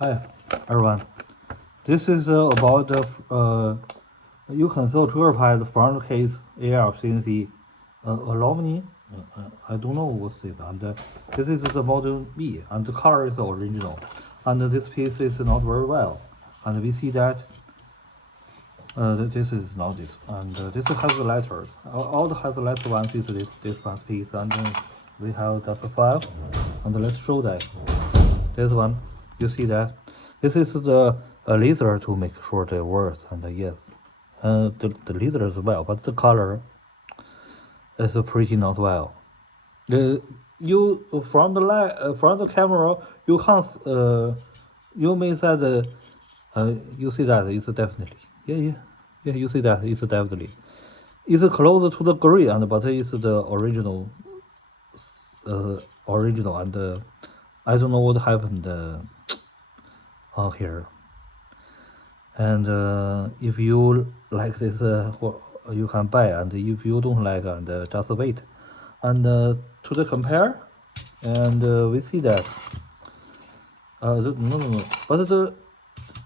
Hi, everyone. This is about the uConsole trigger front case AR CNC alumni. I don't know what's this. And this is the model B, and the color is original. And this piece is not very well. And we see that this is not this. And this has the letters. All the has the letter ones is this one piece. And we have just a file. And let's show that. This one, you see that? This is the laser to make sure it works, and yes, the laser as well, but the color is pretty not well. You from from the camera, you can't you may say you see that it's definitely yeah, you see that it's definitely it's close to the gray, and but it's the original, and I don't know what happened here. And if you like this, you can buy, and if you don't like, and just wait. And to the compare, and we see that no, but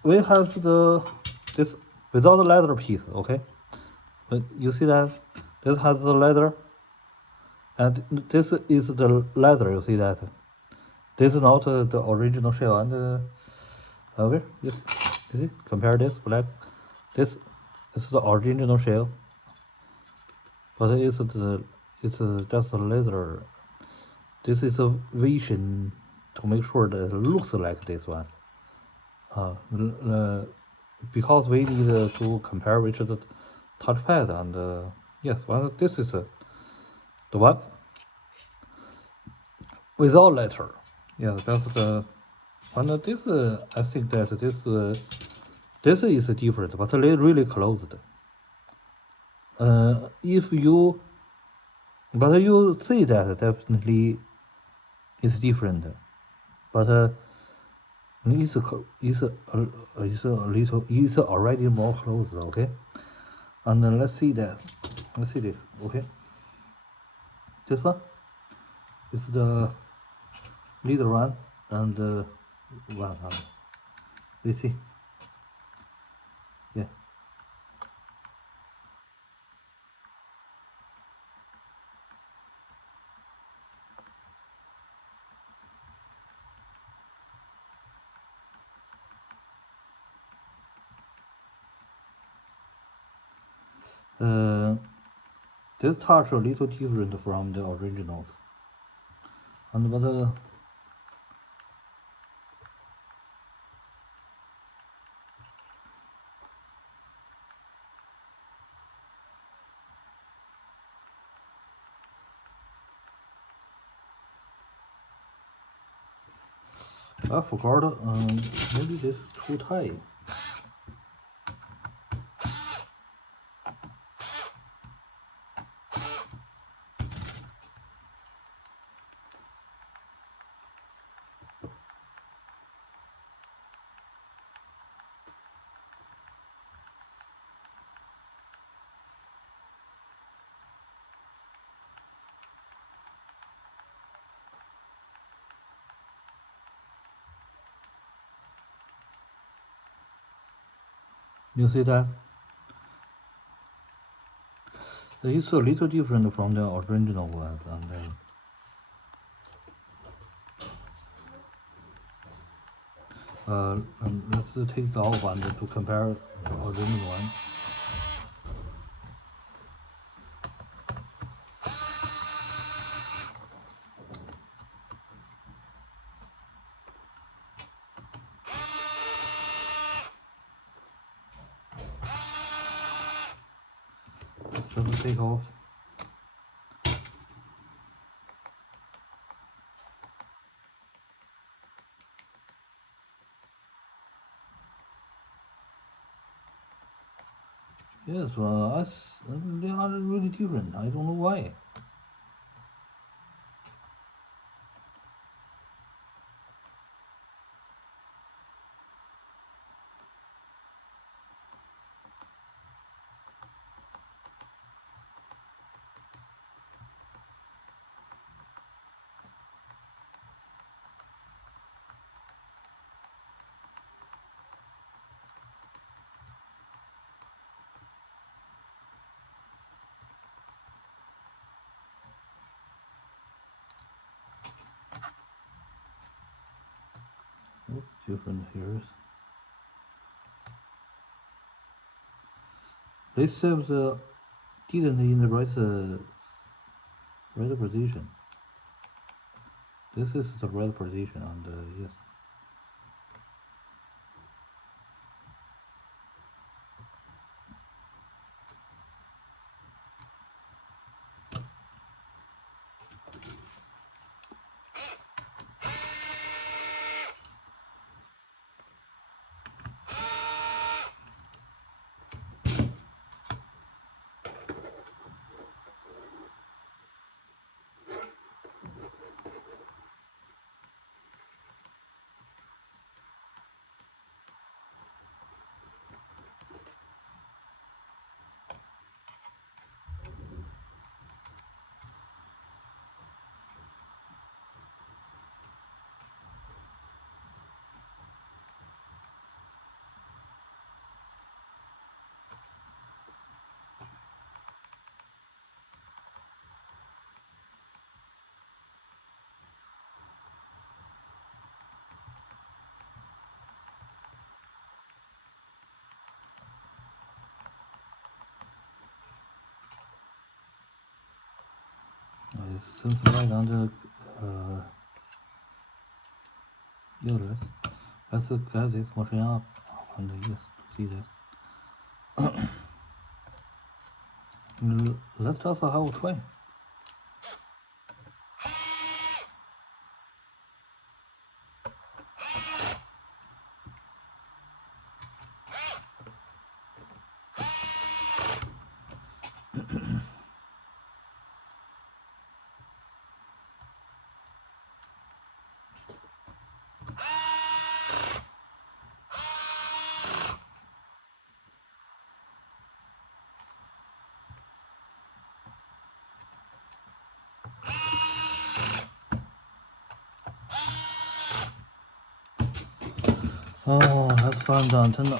we have this without the leather piece, okay? But you see that this has the leather, and this is the leather. You see that this is not the original shell, and where yes, you see, compare this black, this is the original shell. But it's just a laser. This is a vision to make sure that it looks like this one. Because we need to compare with the touchpad, and yes, well, this is the one without letter. Yeah, that's the and this I think that this is different, but they really closed. If you but you see that definitely is different, but it's a little it's already more close, okay? And then let's see that. Let's see this, okay? This one is the leader one, and one. We see, yeah. Uh, this touch a little different from the originals, and but I forgot. Maybe this too tight. You see that? It's a little different from the original one, and let's take the old one to compare the original one. Just take off. Yes, they are really different. I don't know why. What's different here? This seems didn't in the right position. This is the right position, and yes. It seems right on the useless. Let's get this machine up and yes, see this. Let's just have a try.哦，还是翻转，真的。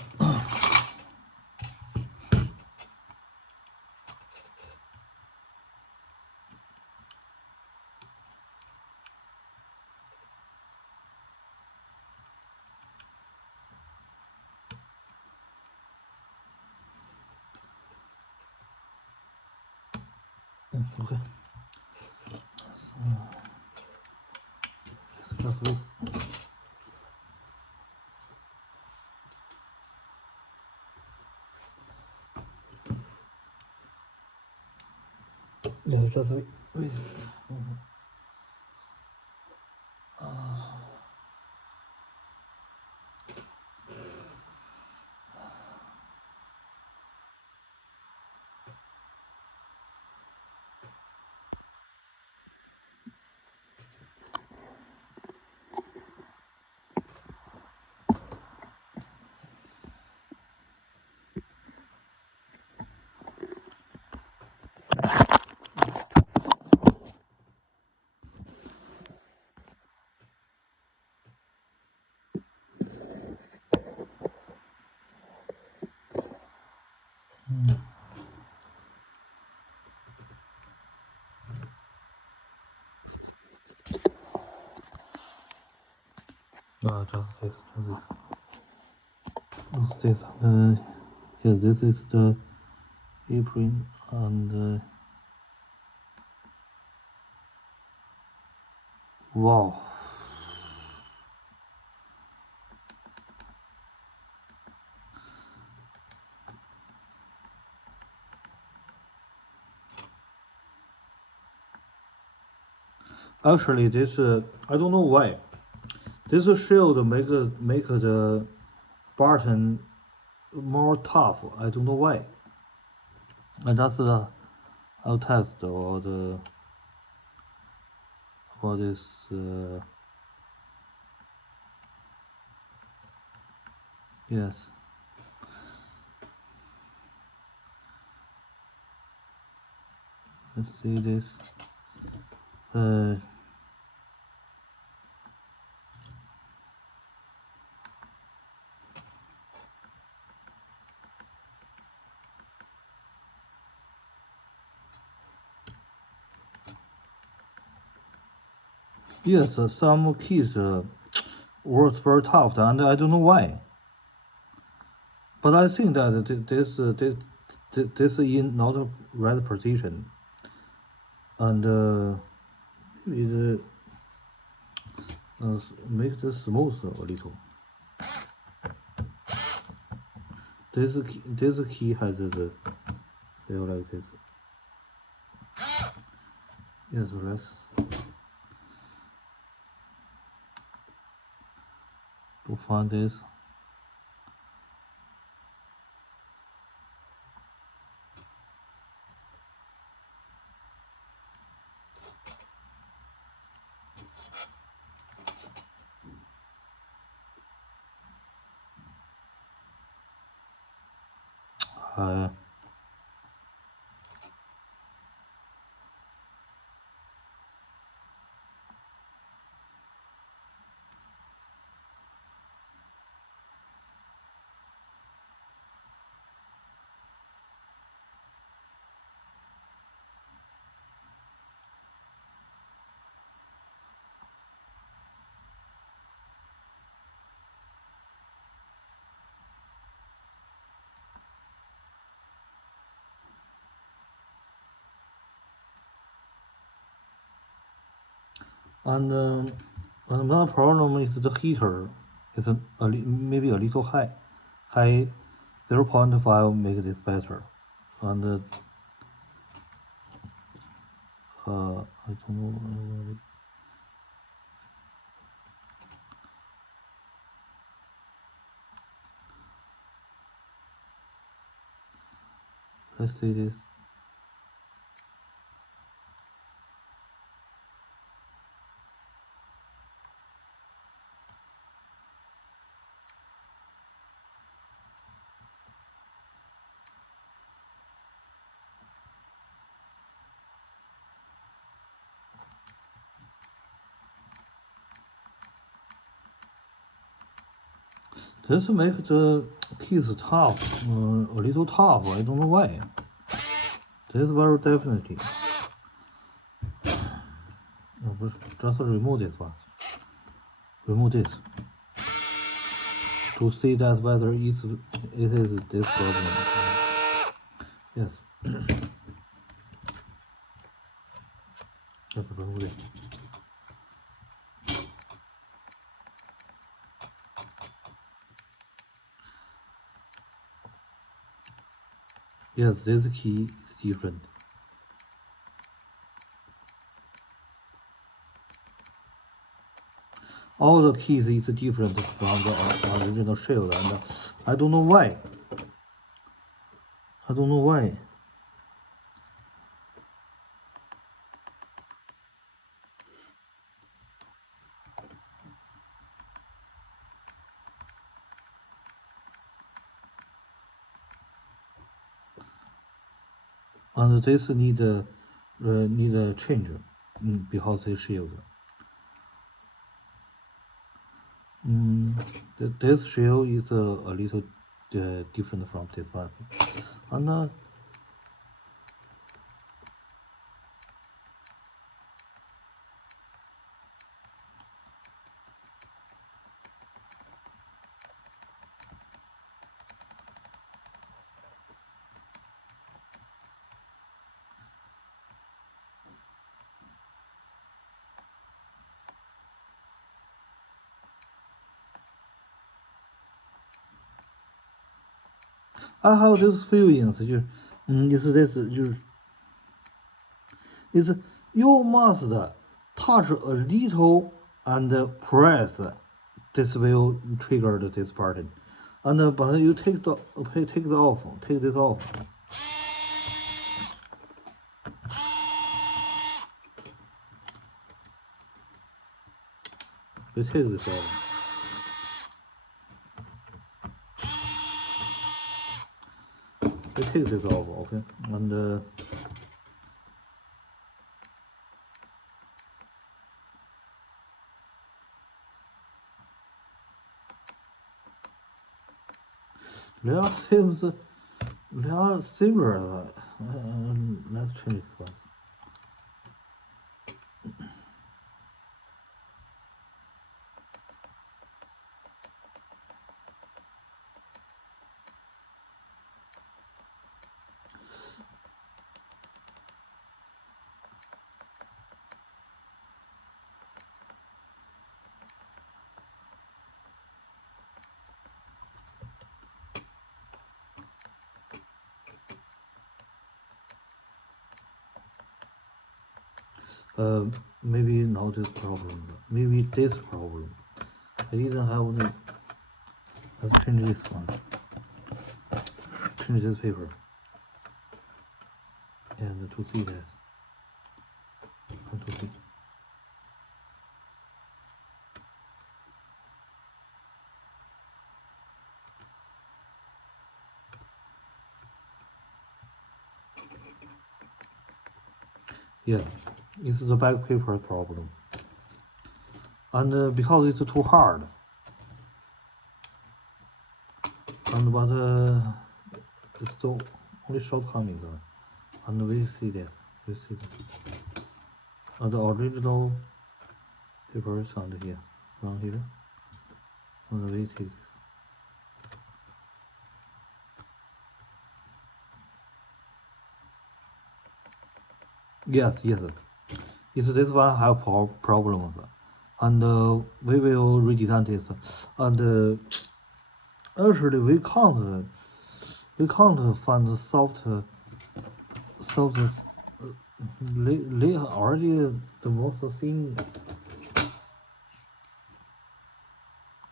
OK。just wait。just wait。just this. What's this? Yeah, this is the apron and wow. Actually, this I don't know why. This shield make the button more tough. I don't know why. And that's I'll test all this. Yes. Let's see this. Yes, some keys works very tough, and I don't know why. But I think that this is in not the right position, and maybe it makes it smooth a little. This key has the like this. Yes, let's to find this. Uh, and another problem is the heater is maybe a little high. High 0.5 makes this better, and I don't know. Let's see this. This makes the keys tough, a little tough. I don't know why. This is very definitely. Just remove this one. Remove this to see that whether it is this problem. Yes. Just remove it. Yes, this key is different. All the keys is different from the original shield, and I don't know why. I don't know why. And this need a change because this shield. This shield is a little different from this one, and I have this feelings is this is you must touch a little and press. This will trigger this button, and but you take this off. You take this off. You take this off, okay, and they are similar. Let's change it first. Maybe not this problem, maybe this problem. I didn't have the. Let's change this one. Change this paper. And to see that. And to see. Yeah, it's the back paper problem. And because it's too hard. And but it's the only shortcoming is and we see this. We see this. The original paper is on here, around here. And we see this. Yes, yes. It's this one have problems, and we will redesign this. And actually, we can't find the soft. They already the most thing.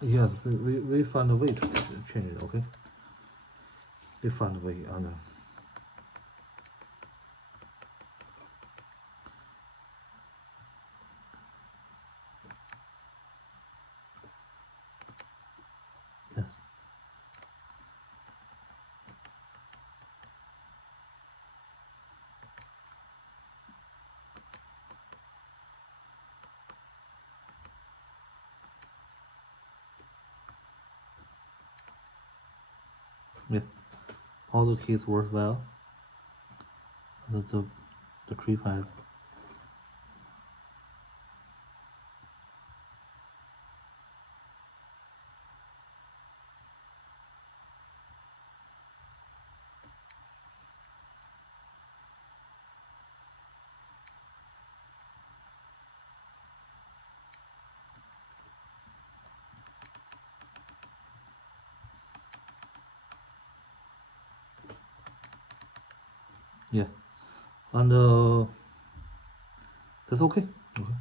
Yes, we found a way to change it. Okay, we found a way and. Yes. Yeah. All the keys work well. The treatment. Yeah. And that's okay. Okay.